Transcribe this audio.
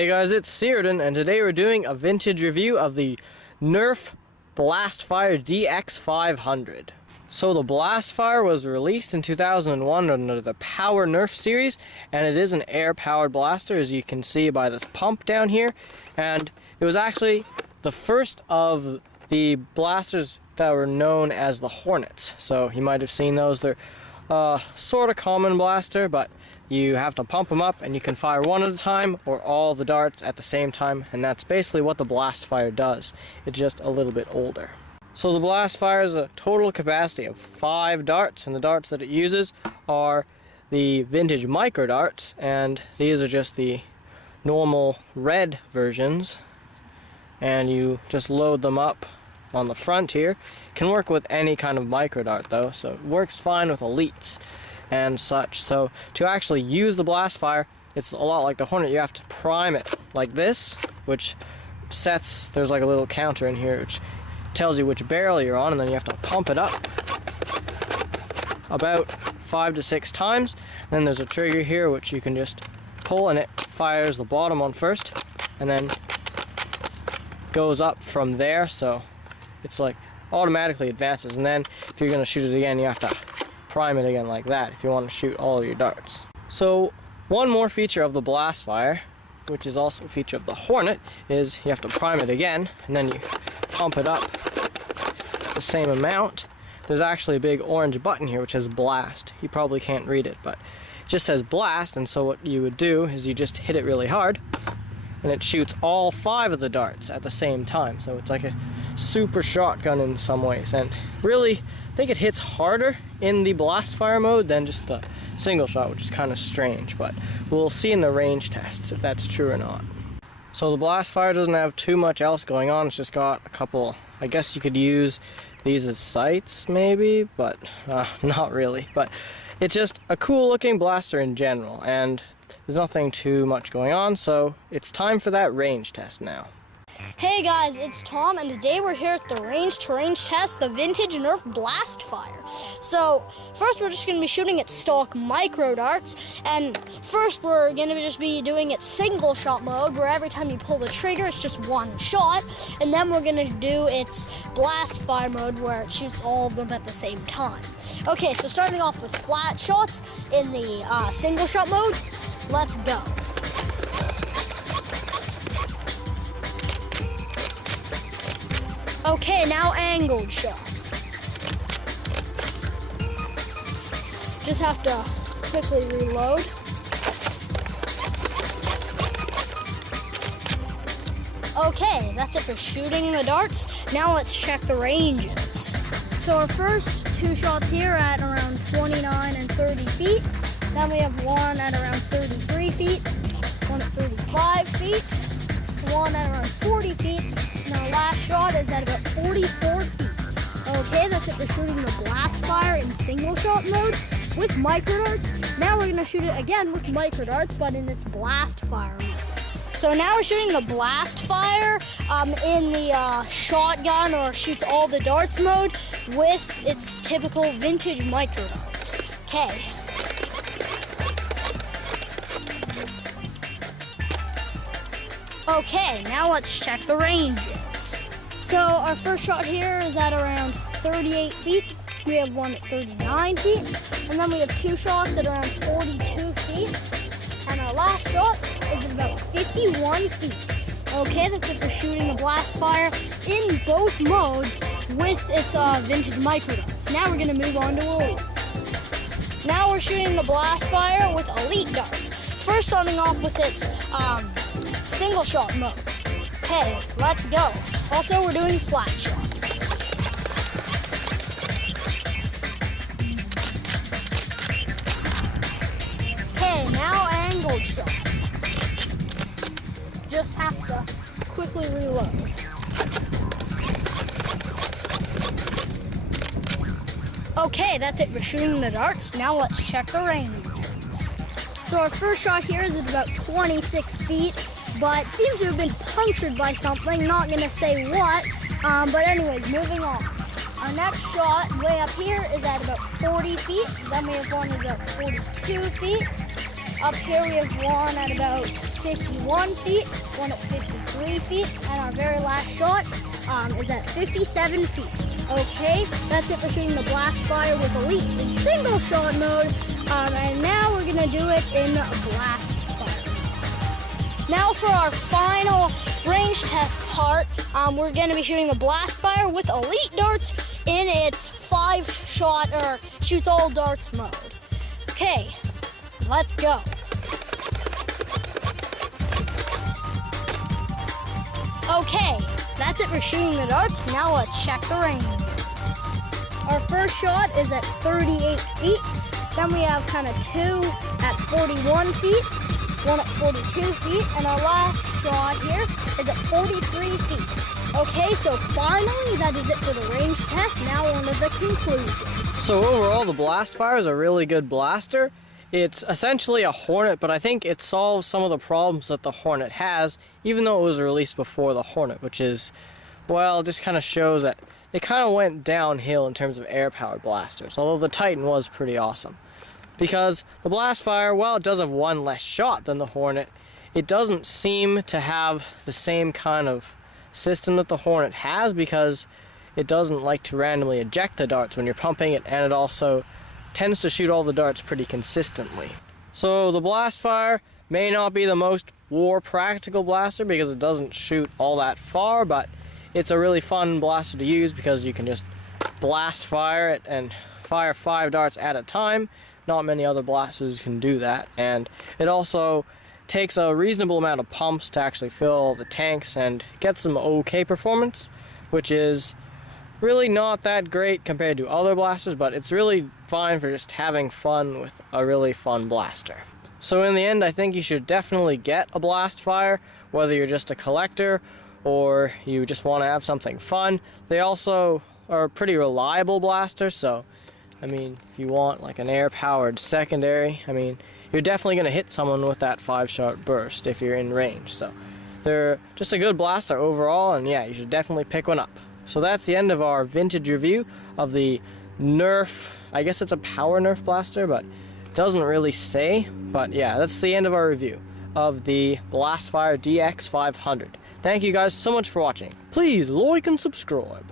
Hey guys, it's Searden, and today we're doing a vintage review of the Nerf Blastfire DX500. So the Blastfire was released in 2001 under the Power Nerf series, and it is an air-powered blaster, as you can see by this pump down here. And it was actually the first of the blasters that were known as the Hornets. So you might have seen those. They're sort of common blaster, but you have to pump them up and you can fire one at a time or all the darts at the same time, and that's basically what the Blastfire does. It's just a little bit older. So the Blastfire is a total capacity of 5 darts, and the darts that it uses are the vintage micro darts, and these are just the normal red versions, and you just load them up on the front here. Can work with any kind of micro dart though, so it works fine with elites and such. So to actually use the Blastfire, it's a lot like the Hornet. You have to prime it like this, which sets, there's like a little counter in here which tells you which barrel you're on, and then you have to pump it up about 5 to 6 times. And then there's a trigger here which you can just pull, and it fires the bottom one first and then goes up from there, so it's like automatically advances. And then if you're going to shoot it again, you have to prime it again like that if you want to shoot all of your darts. So one more feature of the Blastfire, which is also a feature of the Hornet, is you have to prime it again and then you pump it up the same amount. There's actually a big orange button here which says blast. You probably can't read it, but it just says blast, and so what you would do is you just hit it really hard and it shoots all 5 of the darts at the same time. So it's like a super shotgun in some ways, and really I think it hits harder in the Blastfire mode than just the single shot, which is kind of strange, but we'll see in the range tests if that's true or not. So the Blastfire doesn't have too much else going on. It's just got a couple, I guess you could use these as sights maybe, but not really. But it's just a cool looking blaster in general, and there's nothing too much going on, so it's time for that range test now. Hey guys, it's Tom, and today we're here at the range to range test the vintage Nerf Blastfire. So first we're just going to be shooting at Stalk micro darts, and first we're going to just be doing it single shot mode, where every time you pull the trigger it's just one shot, and then we're going to do its Blastfire mode where it shoots all of them at the same time. Okay, so starting off with flat shots in the single shot mode, let's go. Okay, now angled shots. Just have to quickly reload. Okay, that's it for shooting the darts. Now let's check the ranges. So our first 2 shots here at around 29 and 30 feet. Then we have one at around 33 feet, one at 35 feet, one at around 40 feet, and our last shot is at about 44 feet. Okay, that's it for shooting the Blastfire in single shot mode with micro darts. Now we're going to shoot it again with micro darts, but in its Blastfire mode. So now we're shooting the Blastfire in the shotgun or shoots all the darts mode with its typical vintage micro darts. Okay. Okay, now let's check the ranges. So our first shot here is at around 38 feet. We have one at 39 feet. And then we have 2 shots at around 42 feet. And our last shot is at about 51 feet. Okay, that's it for shooting the Blastfire in both modes with its vintage micro darts. Now we're going to move on to elites. Now we're shooting the Blastfire with elite darts. First starting off with its single shot mode. Okay, let's go. Also, we're doing flat shots. Okay, now angled shots. Just have to quickly reload. Okay, that's it for shooting the darts. Now let's check the ranges. So our first shot here is at about 26 feet. But seems to have been punctured by something, not gonna say what, but anyways, moving on. Our next shot, way up here, is at about 40 feet, then we have one at about 42 feet, Up here we have one at about 51 feet, one at 53 feet, and our very last shot is at 57 feet. Okay, that's it for shooting the blast fire with Elites in single shot mode, and now we're gonna do it in blast fire. Now for our final range test part, we're gonna be shooting the blast fire with Elite darts in its 5-shot or shoots all darts mode. Okay, let's go. Okay, that's it for shooting the darts. Now let's check the range. Our first shot is at 38 feet. Then we have kind of 2 at 41 feet, 1 at 42 feet, and our last shot here is at 43 feet. Okay, so finally that is it for the range test. Now on to the conclusion. So overall, the blast fire is a really good blaster. It's essentially a Hornet, but I think it solves some of the problems that the Hornet has, even though it was released before the Hornet, which is, well, just kind of shows that it kind of went downhill in terms of air-powered blasters, although the Titan was pretty awesome. Because the blast fire, while it does have one less shot than the Hornet, it doesn't seem to have the same kind of system that the Hornet has, because it doesn't like to randomly eject the darts when you're pumping it, and it also tends to shoot all the darts pretty consistently. So the blast fire may not be the most war practical blaster because it doesn't shoot all that far, but it's a really fun blaster to use because you can just blast fire it and fire 5 darts at a time. Not many other blasters can do that, and it also takes a reasonable amount of pumps to actually fill the tanks and get some okay performance, which is really not that great compared to other blasters, but it's really fine for just having fun with a really fun blaster. So in the end, I think you should definitely get a blast fire, whether you're just a collector or you just want to have something fun. They also are a pretty reliable blaster, so I mean, if you want like an air-powered secondary, I mean, you're definitely going to hit someone with that 5-shot burst if you're in range. So they're just a good blaster overall, and yeah, you should definitely pick one up. So that's the end of our vintage review of the Nerf. I guess it's a power Nerf blaster, but it doesn't really say. But yeah, that's the end of our review of the Blastfire DX500. Thank you guys so much for watching. Please like and subscribe.